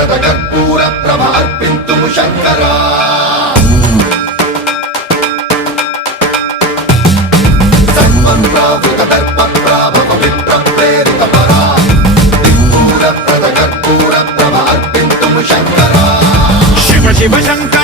दिक्पूरप्रद कर्पूर प्रभ अर्पिन्तुं शङ्करा सर्वप्रावृत दर्प प्राभव विप्रप्रेरित परा दिक्पूरप्रद कर्पूर प्रभ अर्पिन्तुं शङ्करा शिव शिव शङ्कर